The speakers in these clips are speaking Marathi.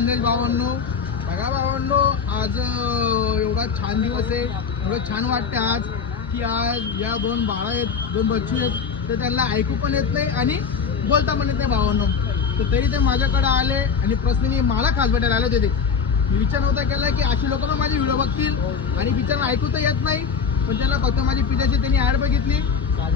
खानदेश भावांनो, बघा भावांनो, आज एवढा छान दिवस आहे, एवढं छान वाटते आज की आज या दोन बाळा आहेत, दोन बच्चू आहेत, तर त्यांना ऐकू पण येत नाही आणि बोलता पण येत नाही भावांनो. तर तरी ते माझ्याकडे आले आणि पर्सनली मला खास भेटायला आले होते. मी विचार नव्हता केला की अशी लोक पण माझे व्हिडिओ बघतील आणि विचार ऐकू तर येत नाही, पण त्यांना फक्त माझी पिझ्झाची त्यांनी ॲड बघितली,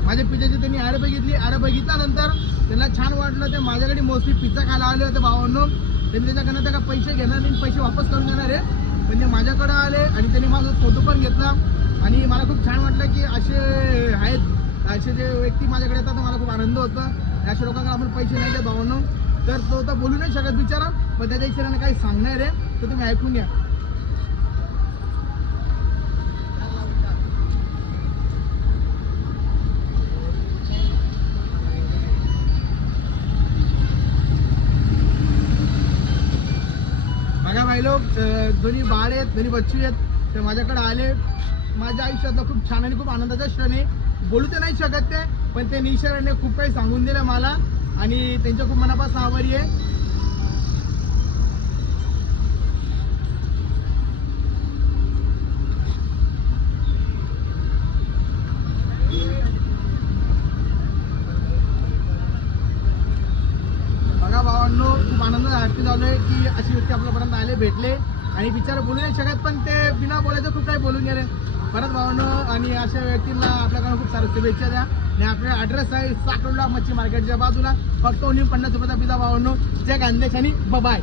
माझ्या पिझ्झाची त्यांनी ॲड बघितली. ॲड बघितल्यानंतर त्यांना छान वाटलं. ते माझ्याकडे मोस्टली पिझ्झा खायला आले होते भावांनो. त्यांनी त्याच्याकडनं त्या पैसे घेणार नाही, पैसे वापस करून देणार आहे, पण ते माझ्याकडे आले आणि त्यांनी माझा फोटो पण घेतला आणि मला खूप छान वाटलं की असे आहेत, असे जे व्यक्ती माझ्याकडे येतात मला खूप आनंद होता. अशा लोकांना आपण पैसे नाही देत भावांनो. तर तो तर बोलू नाही शकत बिचारा, पण त्याच्या इशाऱ्याने काही सांगणार आहे, तर तुम्ही ऐकून घ्या. बघा भाई लोक, दोन्ही बाळ आहेत, दोन्ही बच्चू आहेत, ते माझ्याकडे आले. माझ्या आयुष्यातला खूप छान आणि खूप आनंदाचा क्षण आहे. बोलू तर नाही शकत ते, पण ते इशाऱ्याने खूप काही सांगून दिलं मला आणि त्यांच्या खूप मनापासून आभारी आहे. बघा भावांनो, खूप आनंद हॅपी झालो आहे की अशी व्यक्ती आपल्यापर्यंत आले, भेटले आणि बिचारा बोलू नाही शकत, पण ते बिना बोलायचं खूप काही बोलून गेले परत भावांनो. आणि अशा व्यक्तींना आपल्याकडे खूप सारे शुभेच्छा द्या. आणि आपला ॲड्रेस आहे साकोला मच्छी मार्केटच्या बाजूला, फक्त 50 रुपयाचा पिझ्झा भावांनो. जय खानदेश आणि बाय.